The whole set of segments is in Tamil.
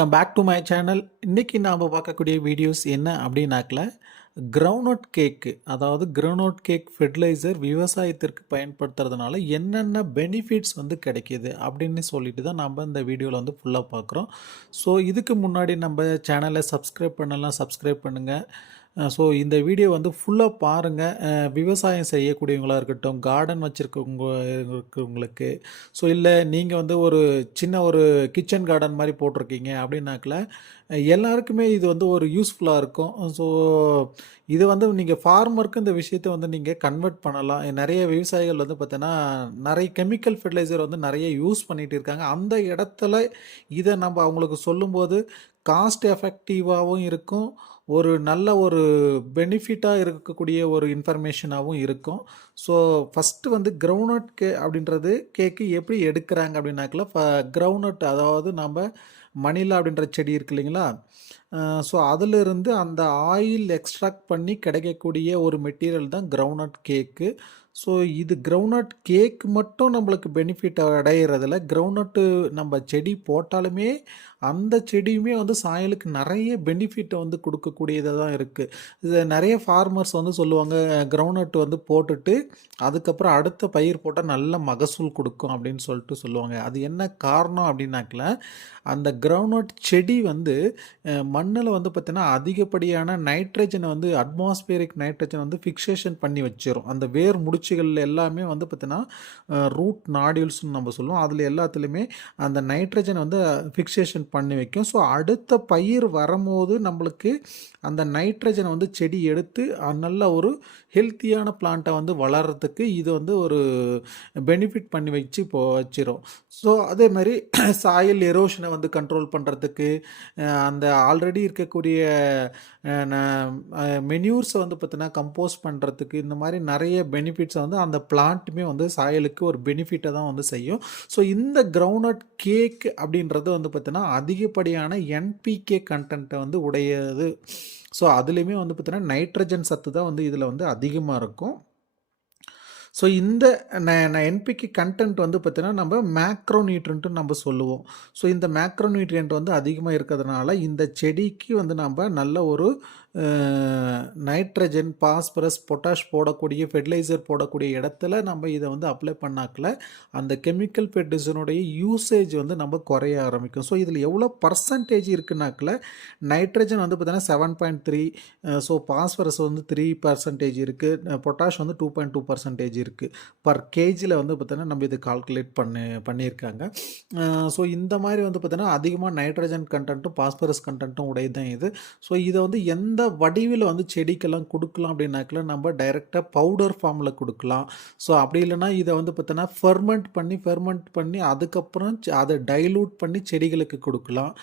Back to my channel. இன்றைக்கி நாம் பார்க்கக்கூடிய வீடியோஸ் என்ன அப்படின்னாக்கல, கிரவுண்ட்நட் கேக்கு, அதாவது கிரவுண்ட்நட் கேக் ஃபெர்டிலைசர் விவசாயத்திற்கு பயன்படுத்துறதுனால என்னென்ன பெனிஃபிட்ஸ் வந்து கிடைக்கிது அப்படின்னு சொல்லிட்டு தான் நம்ம இந்த வீடியோவில் வந்து ஃபுல்லாக பார்க்குறோம். ஸோ இதுக்கு முன்னாடி நம்ம சேனலை சப்ஸ்கிரைப் பண்ணலாம், சப்ஸ்கிரைப் பண்ணுங்கள். ஸோ இந்த வீடியோ வந்து ஃபுல்லாக பாருங்கள். விவசாயம் செய்யக்கூடியவங்களாக இருக்கட்டும், கார்டன் இருக்கிறவங்களுக்கு, ஸோ இல்லை நீங்கள் வந்து ஒரு சின்ன ஒரு கிச்சன் கார்டன் மாதிரி போட்டிருக்கீங்க அப்படின்னாக்கல எல்லாருக்குமே இது வந்து ஒரு யூஸ்ஃபுல்லாக இருக்கும். ஸோ இது வந்து நீங்கள் ஃபார்மருக்கு இந்த விஷயத்தை வந்து நீங்கள் கன்வெர்ட் பண்ணலாம். நிறைய விவசாயிகள் வந்து பார்த்தீங்கன்னா நிறைய கெமிக்கல் ஃபெர்டிலைசர் வந்து நிறைய யூஸ் பண்ணிகிட்டு இருக்காங்க. அந்த இடத்துல இதை நம்ம அவங்களுக்கு சொல்லும்போது காஸ்ட் எஃபெக்டிவாகவும் இருக்கும், ஒரு நல்ல ஒரு பெனிஃபிட்டாக இருக்கக்கூடிய ஒரு இன்ஃபர்மேஷனாகவும் இருக்கும். ஸோ ஃபஸ்ட்டு வந்து கிரவுண்ட்நட் அப்படின்றது கேக்கு எப்படி எடுக்கிறாங்க அப்படின்னாக்கல, கிரவுண்ட்நட் அதாவது நம்ம மணிலா அப்படின்ற செடி இருக்கு இல்லைங்களா, ஸோ அதிலிருந்து அந்த ஆயில் எக்ஸ்ட்ராக்ட் பண்ணி கிடைக்கக்கூடிய ஒரு மெட்டீரியல் தான் கிரவுண்ட்நட் கேக்கு. ஸோ இது கிரவுண்ட்நட் கேக் மட்டும் நம்மளுக்கு பெனிஃபிட் அடையிறதில்ல, கிரவுண்ட்நட்டு நம்ம செடி போட்டாலுமே அந்த செடியுமே வந்து சாயலுக்கு நிறைய பெனிஃபிட்டை வந்து கொடுக்கக்கூடியதாக தான் இருக்குது. இது நிறைய ஃபார்மர்ஸ் வந்து சொல்லுவாங்க, கிரவுண்ட்நட் வந்து போட்டுட்டு அதுக்கப்புறம் அடுத்த பயிர் போட்டால் நல்ல மகசூல் கொடுக்கும் அப்படின்னு சொல்லிட்டு சொல்லுவாங்க. அது என்ன காரணம் அப்படின்னாக்கல, அந்த கிரவுண்ட்நட் செடி வந்து மண்ணில் வந்து பார்த்திங்கன்னா அதிகப்படியான நைட்ரஜனை வந்து அட்மாஸ்பியரிக் நைட்ரஜன் வந்து ஃபிக்சேஷன் பண்ணி வச்சிரும். அந்த வேர் முடிச்சுகள் எல்லாமே வந்து பார்த்திங்கன்னா ரூட் நாடியூல்ஸ்னு நம்ம சொல்லுவோம், அதில் எல்லாத்துலேயுமே அந்த நைட்ரஜன் வந்து ஃபிக்சேஷன் பண்ணி வைக்கும். ஸோ அடுத்த பயிர் வரும்போது நம்மளுக்கு அந்த நைட்ரஜனை வந்து செடி எடுத்து நல்ல ஒரு ஹெல்த்தியான பிளான்ட்டை வந்து வளர்கிறதுக்கு இது வந்து ஒரு பெனிஃபிட் பண்ணி வச்சு வச்சிரும். ஸோ அதே மாதிரி சாயில் எரோஷனை வந்து கண்ட்ரோல் பண்ணுறதுக்கு, அந்த ஆல்ரெடி இருக்கக்கூடிய மென்யூர்ஸை வந்து பார்த்தீங்கன்னா கம்போஸ் பண்ணுறதுக்கு, இந்த மாதிரி நிறைய பெனிஃபிட்ஸை வந்து அந்த பிளான்ட்டுமே வந்து சாயலுக்கு ஒரு பெனிஃபிட்டை தான் வந்து செய்யும். ஸோ இந்த கிரவுண்ட்நட் கேக் அப்படின்றது வந்து பார்த்தீங்கன்னா அதிகப்படியான என்பிகே கண்டென்ட்டை வந்து உடையது. ஸோ அதுலேயுமே வந்து பார்த்தீங்கன்னா நைட்ரஜன் சத்து தான் வந்து இதில் வந்து அதிகமாக இருக்கும். ஸோ இந்த என்பிகே கண்டென்ட் வந்து பார்த்தீங்கன்னா நம்ம மேக்ரோ நியூட்ரியன்ட்டு நம்ம சொல்லுவோம். ஸோ இந்த மேக்ரோ நியூட்ரியன்ட் வந்து அதிகமாக இருக்கிறதுனால இந்த செடிக்கு வந்து நம்ம நல்ல ஒரு நைட்ரஜன், பாஸ்பரஸ், பொட்டாஷ் போடக்கூடிய ஃபெர்டிலைசர் போடக்கூடிய இடத்துல நம்ம இதை வந்து அப்ளை பண்ணாக்கல அந்த கெமிக்கல் ஃபெர்டிலைசருடைய யூசேஜ் வந்து நம்ம குறைய ஆரம்பிக்கும். ஸோ இதில் எவ்வளோ பர்சன்டேஜ் இருக்குனாக்கல, நைட்ரஜன் வந்து பார்த்தீங்கன்னா 7.3, ஸோ பாஸ்பரஸ் வந்து 3% இருக்குது, பொட்டாஷ் வந்து 2.2% இருக்குது பர் கேஜியில் வந்து பார்த்தீங்கன்னா நம்ம இது கால்குலேட் பண்ணியிருக்காங்க. ஸோ இந்த மாதிரி வந்து பார்த்தீங்கன்னா அதிகமாக நைட்ரஜன் கண்டென்ட்டும் பாஸ்பரஸ் கண்டென்ட்டும் உடையது தான் இது. ஸோ இதை வந்து எந்த வடிவில் வந்து செடிக்கெல்லாம் கொடுக்கலாம் அப்படின்னாக்கல, நம்ம டைரெக்டாக பவுடர் ஃபார்மில் கொடுக்கலாம். ஸோ அப்படி இல்லைனா இதை வந்து பார்த்தோன்னா ஃபெர்மெண்ட் பண்ணி அதுக்கப்புறம் அதை டைலூட் பண்ணி செடிகளுக்கு கொடுக்கலாம்.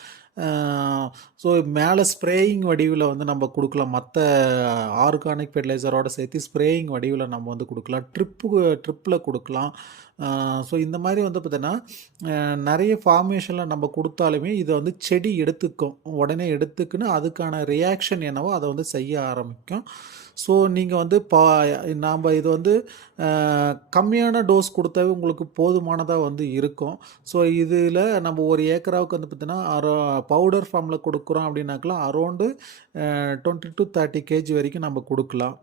ஸோ மேலே ஸ்ப்ரேயிங் வடிவில் வந்து நம்ம கொடுக்கலாம், மற்ற ஆர்கானிக் ஃபெர்டிலைசரோடு சேர்த்து ஸ்ப்ரேயிங் வடிவில் நம்ம வந்து கொடுக்கலாம், ட்ரிப்பில் கொடுக்கலாம். ஸோ இந்த மாதிரி வந்து பார்த்தீங்கன்னா நிறைய ஃபார்மேஷனில் நம்ம கொடுத்தாலுமே இதை வந்து செடி எடுத்துக்கும், உடனே எடுத்துக்குன்னு அதுக்கான ரியாக்ஷன் என்னவோ அதை வந்து செய்ய ஆரம்பிக்கும். ஸோ நீங்கள் வந்து நாம் இது வந்து கம்மியான டோஸ் கொடுத்தாவே உங்களுக்கு போதுமானதாக வந்து இருக்கும். ஸோ இதில் நம்ம ஒரு ஏக்கராவுக்கு வந்து பார்த்திங்கன்னா பவுடர் ஃபார்மில் கொடுக்குறோம் அப்படின்னாக்கலாம் அரௌண்டு 20 to 30 kg வரைக்கும் நம்ம கொடுக்கலாம்.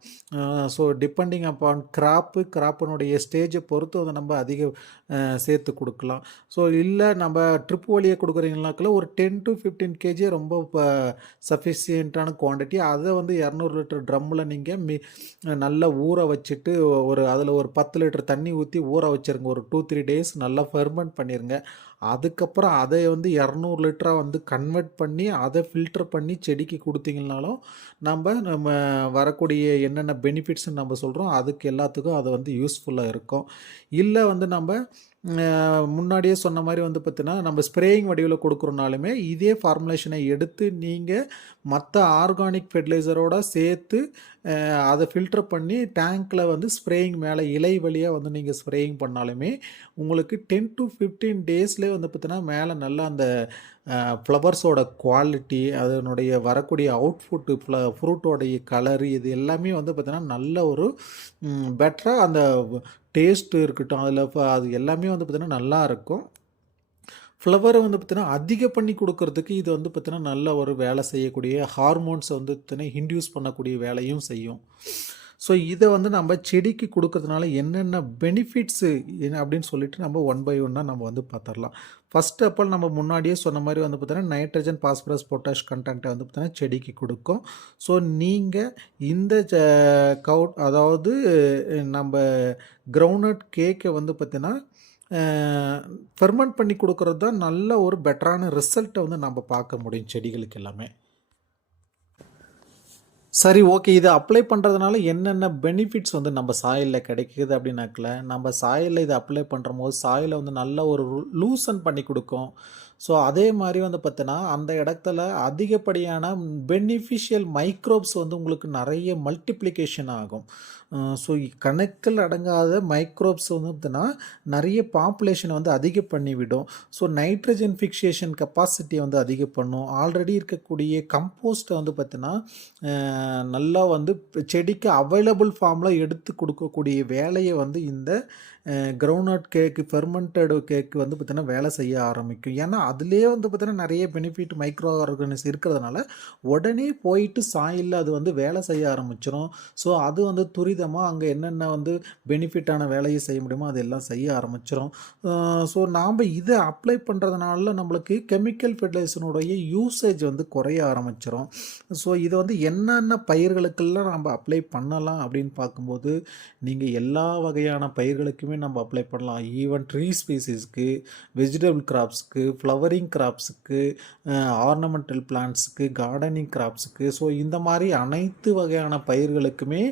ஸோ டிபெண்டிங் அப்பான் கிராப்பினுடைய ஸ்டேஜை பொறுத்து அதை நம்ம அதிக சேர்த்து கொடுக்கலாம். ஸோ இல்லை நம்ம ட்ரிப் வழியாக கொடுக்குறீங்கனாக்கில் ஒரு 10 to 15 kg ரொம்ப சஃபிஷியண்ட்டான குவான்டிட்டி. அதை வந்து 200 லிட்டர் ட்ரம்மில் நீங்கள் நல்லா ஊற வச்சுட்டு அதில் ஒரு 10 லிட்டர் தண்ணி ஊற்றி ஊற வச்சுருங்க, ஒரு 2-3 days நல்லா ஃபெர்மெண்ட் பண்ணிடுங்க. அதுக்கப்புறம் அதை வந்து 200 லிட்டராக வந்து கன்வெர்ட் பண்ணி அதை ஃபில்டர் பண்ணி செடிக்கு கொடுத்தீங்கனாலும் நம்ம வரக்கூடிய என்னென்ன பெனிஃபிட்ஸ்ன்னு நம்ம சொல்கிறோம் அதுக்கு எல்லாத்துக்கும் அது வந்து யூஸ்ஃபுல்லாக இருக்கும். இல்லை வந்து நம்ம முன்னாடியே சொன்ன மாதிரி வந்து பார்த்தீங்கன்னா நம்ம ஸ்ப்ரேயிங் வடிவில் கொடுக்குறனாலுமே இதே ஃபார்முலேஷனை எடுத்து நீங்கள் மற்ற ஆர்கானிக் ஃபெர்டிலைசரோடு சேர்த்து அதை ஃபில்டர் பண்ணி டேங்க்கில் வந்து ஸ்ப்ரேயிங் மேலே இலை வழியாக வந்து நீங்கள் ஸ்ப்ரேயிங் பண்ணாலுமே உங்களுக்கு 10 to 15 daysலேயே வந்து பார்த்தீங்கன்னா மேலே நல்லா அந்த ஃப்ளவர்ஸோட குவாலிட்டி, அதனுடைய வரக்கூடிய அவுட்புட்டு, ஃப்ரூட்டோடைய கலரு, இது எல்லாமே வந்து பார்த்திங்கன்னா நல்ல ஒரு பெட்டராக அந்த டேஸ்ட்டு இருக்கட்டும், அதில் அது எல்லாமே வந்து பார்த்திங்கன்னா நல்லாயிருக்கும். ஃப்ளவரை வந்து பார்த்தீங்கன்னா அதிக பண்ணி கொடுக்கறதுக்கு இது வந்து பார்த்தீங்கன்னா நல்ல ஒரு வேலை செய்யக்கூடிய ஹார்மோன்ஸை வந்து பார்த்தீங்கன்னா இன்டியூஸ் பண்ணக்கூடிய வேலையும் செய்யும். ஸோ இதை வந்து நம்ம செடிக்கு கொடுக்கறதுனால என்னென்ன பெனிஃபிட்ஸு என்ன அப்படின்னு சொல்லிட்டு நம்ம ஒன் பை ஒன்னாக நம்ம வந்து பார்த்துடலாம். ஃபர்ஸ்ட் ஆஃப் ஆல் நம்ம முன்னாடியே சொன்ன மாதிரி வந்து பார்த்தீங்கன்னா நைட்ரஜன், பாஸ்பரஸ், பொட்டாஷ் கண்டென்ட்டை வந்து பார்த்தீங்கன்னா செடிக்கு கொடுக்கும். ஸோ நீங்கள் இந்த அதாவது நம்ம கிரவுண்ட்நட் கேக்கை வந்து பார்த்தீங்கன்னா ஃபெர்மெண்ட் பண்ணி கொடுக்கறது தான் நல்ல ஒரு பெட்டரான ரிசல்ட்டை வந்து நம்ம பார்க்க முடியும் செடிகளுக்கு எல்லாமே. சரி, ஓகே. இதை அப்ளை பண்ணுறதுனால என்னென்ன பெனிஃபிட்ஸ் வந்து நம்ம சாயிலில் கிடைக்குது அப்படின்னாக்கல, நம்ம சாயிலில் இதை அப்ளை பண்ணுறம்போது சாயிலை வந்து நல்ல ஒரு லூசன் பண்ணி கொடுக்கும். ஸோ அதே மாதிரி வந்து பார்த்தீங்கன்னா அந்த இடத்துல அதிகப்படியான பெனிஃபிஷியல் மைக்ரோப்ஸ் வந்து உங்களுக்கு நிறைய மல்டிப்ளிகேஷன் ஆகும். ஸோ கணக்கில் அடங்காத மைக்ரோப்ஸ் வந்து பார்த்தீங்கன்னா நிறைய பாப்புலேஷனை வந்து அதிகம் பண்ணிவிடும். ஸோ நைட்ரஜன் ஃபிக்சேஷன் கெப்பாசிட்டியை வந்து அதிகம் பண்ணும். ஆல்ரெடி இருக்கக்கூடிய கம்போஸ்ட்டை வந்து பார்த்தீங்கன்னா நல்லா வந்து செடிக்கு அவைலபிள் ஃபார்மில் எடுத்து கொடுக்கக்கூடிய வேலையை வந்து இந்த கிரவுண்ட்நட் கேக்கு, ஃபெர்மெண்டட் கேக்கு வந்து பார்த்தீங்கன்னா வேலை செய்ய ஆரம்பிக்கும். ஏன்னா அதுலேயே வந்து பார்த்தீங்கன்னா நிறைய பெனிஃபிட் மைக்ரோ ஆர்கானிஸ் இருக்கிறதுனால உடனே போயிட்டு சாயிலில் அது வந்து வேலை செய்ய ஆரம்பிச்சிடும். ஸோ அது வந்து துரிதமாக அங்கே என்னென்ன வந்து பெனிஃபிட்டான வேலையை செய்ய முடியுமோ அதெல்லாம் செய்ய ஆரம்பிச்சிடும். ஸோ நாம் இதை அப்ளை பண்ணுறதுனால நம்மளுக்கு கெமிக்கல் ஃபெர்டிலைசனுடைய யூசேஜ் வந்து குறைய ஆரம்பிச்சிடும். ஸோ இதை வந்து என்னென்ன பயிர்களுக்கெல்லாம் நம்ம அப்ளை பண்ணலாம் அப்படின்னு பார்க்கும்போது நீங்கள் எல்லா வகையான பயிர்களுக்குமே நம்ம அப்ளை பண்ணலாம். ஈவன் ட்ரீ ஸ்பீசிஸ்க்கு, வெஜிடபிள் கிராப்ஸுக்கு, ஃப்ளவரிங் கிராப்ஸுக்கு, ஆர்னமெண்டல் பிளான்ட்ஸுக்கு, கார்டனிங் கிராப்ஸுக்கு. ஸோ இந்த மாதிரி அனைத்து வகையான பயிர்களுக்குமே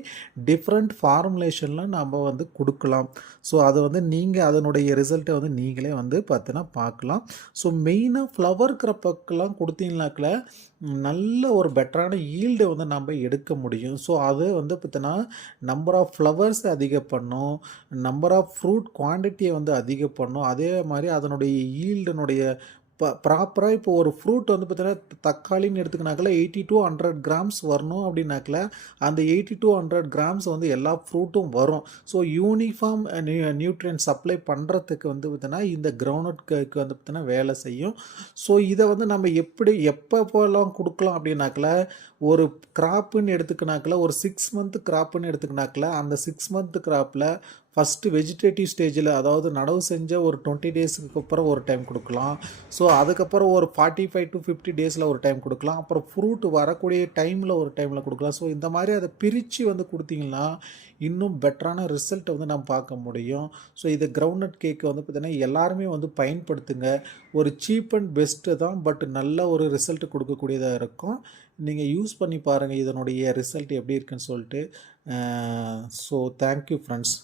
டிஃப்ரெண்ட் ஃபார்முலேஷனில் நம்ம வந்து கொடுக்கலாம். ஸோ அதை வந்து நீங்கள் அதனுடைய ரிசல்ட்டை வந்து நீங்களே வந்து பார்த்தீங்கன்னா பார்க்கலாம். ஸோ மெயினாக ஃப்ளவர் கிராப்புக்கெல்லாம் கொடுத்தீங்கனாக்கில் நல்ல ஒரு பெட்டரான ஈல்டை வந்து நம்ம எடுக்க முடியும். ஸோ அது வந்து பார்த்தீங்கன்னா நம்பர் ஆஃப் ஃப்ளவர்ஸ் அதிகம் பண்ணும், நம்பர் ஆஃப் ஃப்ரூட் குவான்டிட்டியை வந்து அதிகம் பண்ணும். அதே மாதிரி அதனுடைய ஈல்டனுடைய ப்ராப்பராக இப்போ ஒரு ஃப்ரூட் வந்து பார்த்தீங்கன்னா தக்காளின்னு எடுத்துக்கினாக்கில் 80 to 100 கிராம்ஸ் வரணும் அப்படின்னாக்கில் அந்த 80 to 100 கிராம்ஸ் வந்து எல்லா ஃப்ரூட்டும் வரும். ஸோ யூனிஃபார்ம் நியூட்ரியன்ட் சப்ளை பண்ணுறதுக்கு வந்து பார்த்தீங்கன்னா இந்த கிரவுண்ட்நட் கேக்கு வந்து பார்த்தீங்கன்னா வேலை செய்யும். ஸோ இதை வந்து நம்ம எப்போலாம் கொடுக்கலாம் அப்படின்னாக்கில் ஒரு கிராப்புன்னு எடுத்துக்கினாக்கில் ஒரு 6 month கிராப்புன்னு எடுத்துக்கினாக்கில் அந்த 6 month கிராப்பில் ஃபஸ்ட்டு வெஜிடேட்டிவ் ஸ்டேஜில் அதாவது நடவு செஞ்ச ஒரு 20 டேஸுக்கு அப்புறம் ஒரு டைம் கொடுக்கலாம். ஸோ அதுக்கப்புறம் ஒரு 45 to 50 டேஸில் ஒரு டைம் கொடுக்கலாம். அப்புறம் ஃப்ரூட் வரக்கூடிய டைமில் ஒரு டைமில் கொடுக்கலாம். ஸோ இந்த மாதிரி அதை பிரித்து வந்து கொடுத்தீங்கன்னா இன்னும் பெட்டரான ரிசல்ட்டை வந்து நம்ம பார்க்க முடியும். ஸோ இது கிரவுண்ட்நட் கேக்கு வந்து பார்த்திங்கன்னா எல்லாருமே வந்து பயன்படுத்துங்க. ஒரு சீப் அண்ட் பெஸ்ட்டு தான், பட் நல்ல ஒரு ரிசல்ட் கொடுக்கக்கூடியதாக இருக்கும். நீங்கள் யூஸ் பண்ணி பாருங்கள் இதனுடைய ரிசல்ட் எப்படி இருக்குன்னு சொல்லிட்டு. So thank you friends.